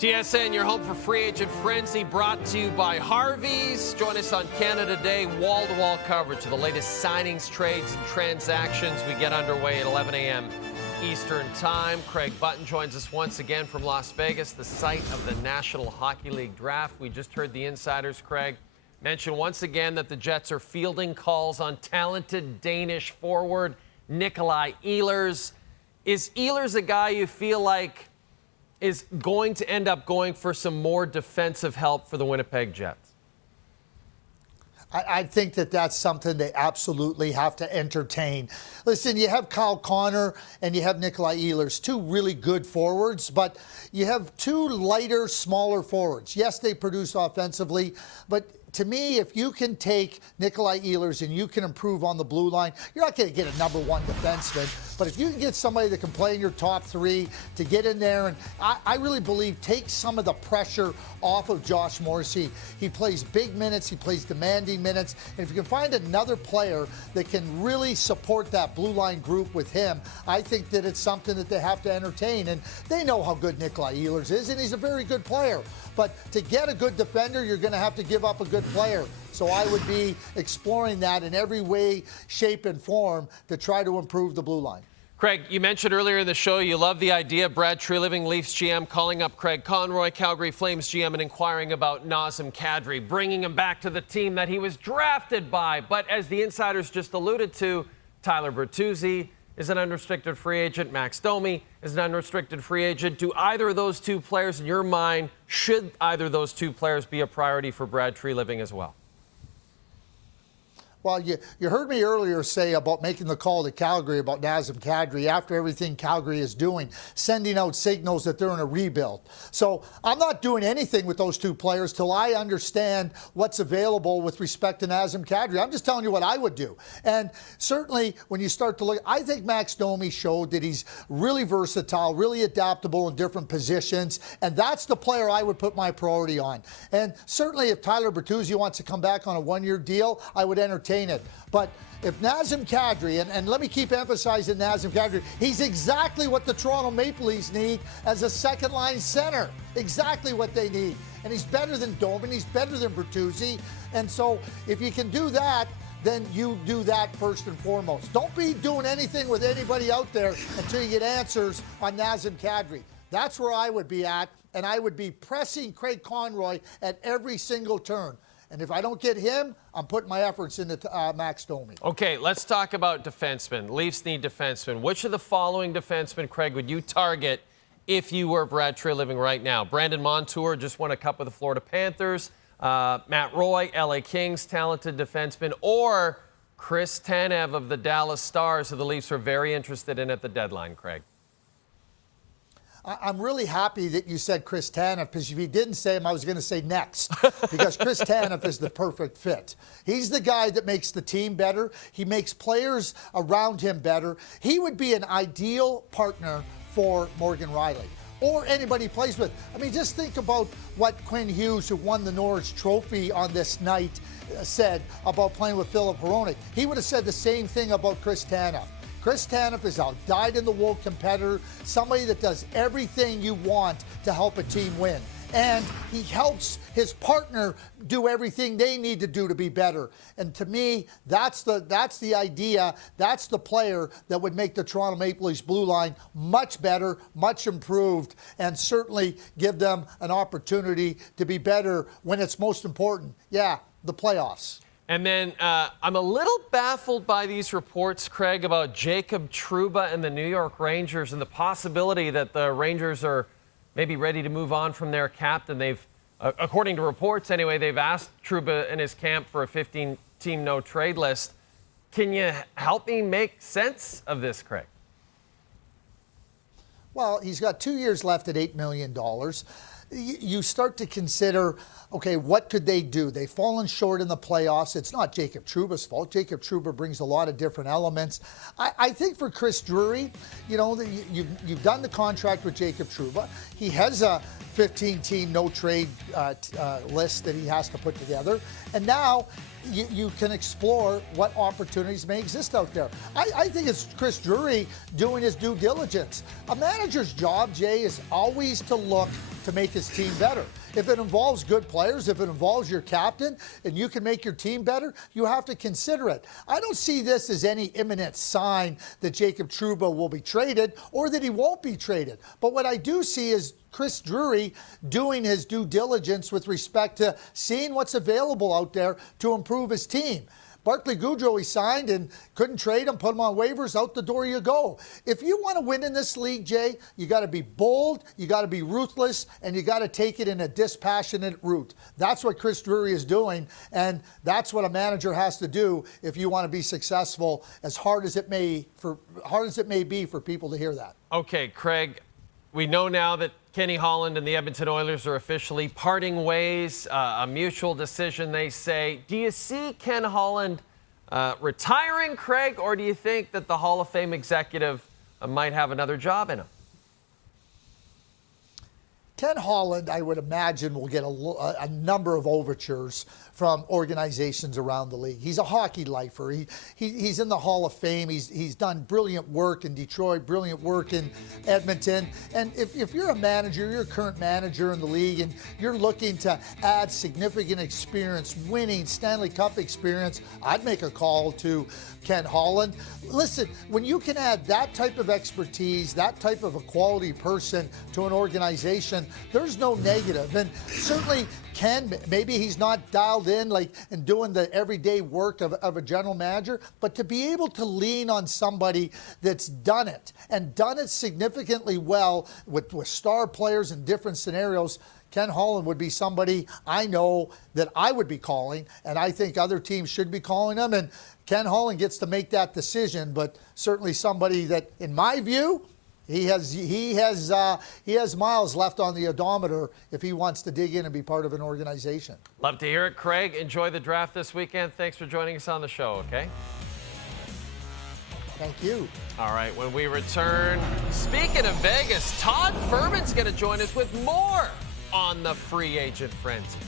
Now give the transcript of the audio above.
TSN, your home for free agent frenzy, brought to you by Harvey's. Join us on Canada Day, wall-to-wall coverage of the latest signings, trades, and transactions. We get underway at 11 a.m. Eastern Time. Craig Button joins us once again from Las Vegas, the site of the National Hockey League draft. We just heard the insiders, Craig, mention once again that the Jets are fielding calls on talented Danish forward Nikolaj Ehlers. Is Ehlers a guy you feel like is going to end up going for some more defensive help for the Winnipeg Jets? I think that that's something they absolutely have to entertain. Listen, you have Kyle Connor and you have Nikolaj Ehlers, two really good forwards, but you have two lighter, smaller forwards. Yes, they produce offensively, but to me, if you can take Nikolaj Ehlers and you can improve on the blue line, you're not going to get a number one defenseman. But if you can get somebody that can play in your top three to get in there, and I really believe take some of the pressure off of Josh Morrissey. He plays big minutes, he plays demanding minutes, and if you can find another player that can really support that blue line group with him, I think that it's something that they have to entertain. And they know how good Nikolaj Ehlers is, and he's a very good player. But to get a good defender, you're going to have to give up a good player. So I would be exploring that in every way, shape, and form to try to improve the blue line. Craig, you mentioned earlier in the show you love the idea of Brad Treliving, Leafs GM, calling up Craig Conroy, Calgary Flames GM, and inquiring about Nazem Kadri, bringing him back to the team that he was drafted by. But as the insiders just alluded to, Tyler Bertuzzi is an unrestricted free agent. Max Domi is an unrestricted free agent. Do either of those two players, in your mind, should either of those two players be a priority for Brad Treliving as well? Well, you heard me earlier say about making the call to Calgary about Nazem Kadri after everything Calgary is doing, sending out signals that they're in a rebuild. So I'm not doing anything with those two players till I understand what's available with respect to Nazem Kadri. I'm just telling you what I would do. And certainly when you start to look, I think Max Domi showed that he's really versatile, really adaptable in different positions, and that's the player I would put my priority on. And certainly if Tyler Bertuzzi wants to come back on a one-year deal, I would entertain it. But if Nazem Kadri, and let me keep emphasizing Nazem Kadri, he's exactly what the Toronto Maple Leafs need as a second-line center. Exactly what they need. And he's better than Domi, he's better than Bertuzzi. And so if you can do that, then you do that first and foremost. Don't be doing anything with anybody out there until you get answers on Nazem Kadri. That's where I would be at, and I would be pressing Craig Conroy at every single turn. And if I don't get him, I'm putting my efforts into Max Domi. Okay, let's talk about defensemen. Leafs need defensemen. Which of the following defensemen, Craig, would you target if you were Brad Treliving right now? Brandon Montour just won a cup with the Florida Panthers. Matt Roy, LA Kings, talented defenseman. Or Chris Tanev of the Dallas Stars, who the Leafs are very interested in at the deadline, Craig. I'm really happy that you said Chris Tanev, because if you didn't say him, I was going to say next, because Chris Tanev is the perfect fit. He's the guy that makes the team better. He makes players around him better. He would be an ideal partner for Morgan Riley or anybody he plays with. I mean, just think about what Quinn Hughes, who won the Norris Trophy on this night, said about playing with Filip Hronek. He would have said the same thing about Chris Tanev. Chris Tanev is a dyed-in-the-wool competitor, somebody that does everything you want to help a team win. And he helps his partner do everything they need to do to be better. And to me, that's the idea, that's the player that would make the Toronto Maple Leafs blue line much better, much improved, and certainly give them an opportunity to be better when it's most important. Yeah, the playoffs. And then I'm a little baffled by these reports, Craig, about Jacob Trouba and the New York Rangers and the possibility that the Rangers are maybe ready to move on from their captain. They've, according to reports anyway, they've asked Trouba and his camp for a 15-team no-trade list. Can you help me make sense of this, Craig? Well, he's got 2 years left at $8 million. You start to consider, okay, what could they do? They've fallen short in the playoffs. It's not Jacob Trouba's fault. Jacob Trouba brings a lot of different elements. I think for Chris Drury, you know, you've done the contract with Jacob Trouba. He has a 15-team no-trade list that he has to put together. And now you can explore what opportunities may exist out there. I think it's Chris Drury doing his due diligence. A manager's job, Jay, is always to look to make his his team better. If it involves good players, if it involves your captain, and you can make your team better, you have to consider it. I don't see this as any imminent sign that Jacob Trouba will be traded or that he won't be traded. But what I do see is Chris Drury doing his due diligence with respect to seeing what's available out there to improve his team. Barclay Goodrow he signed and couldn't trade him, put him on waivers, out the door you go. If you want to win in this league, Jay, you got to be bold, you got to be ruthless, and you got to take it in a dispassionate route. That's what Chris Drury is doing, and that's what a manager has to do if you want to be successful, as hard as it may be for people to hear that. Okay, Craig, we know now that Kenny Holland and the Edmonton Oilers are officially parting ways, a mutual decision, they say. Do you see Ken Holland retiring, Craig, or do you think that the Hall of Fame executive might have another job in him? Ken Holland, I would imagine, will get a number of overtures from organizations around the league. He's a hockey lifer. He's in the Hall of Fame. He's done brilliant work in Detroit, brilliant work in Edmonton. And if you're a manager, you're a current manager in the league, and you're looking to add significant experience, winning Stanley Cup experience, I'd make a call to Ken Holland. Listen, when you can add that type of expertise, that type of a quality person to an organization, there's no negative. And certainly Ken, maybe he's not dialed in and doing the everyday work of a general manager, but to be able to lean on somebody that's done it and done it significantly well with star players in different scenarios, Ken Holland would be somebody I know that I would be calling, and I think other teams should be calling him. And Ken Holland gets to make that decision, but certainly somebody that, in my view, he has miles left on the odometer if he wants to dig in and be part of an organization. Love to hear it, Craig. Enjoy the draft this weekend. Thanks for joining us on the show, okay? Thank you. All right, when we return, speaking of Vegas, Todd Fuhrman's going to join us with more on the free agent frenzy.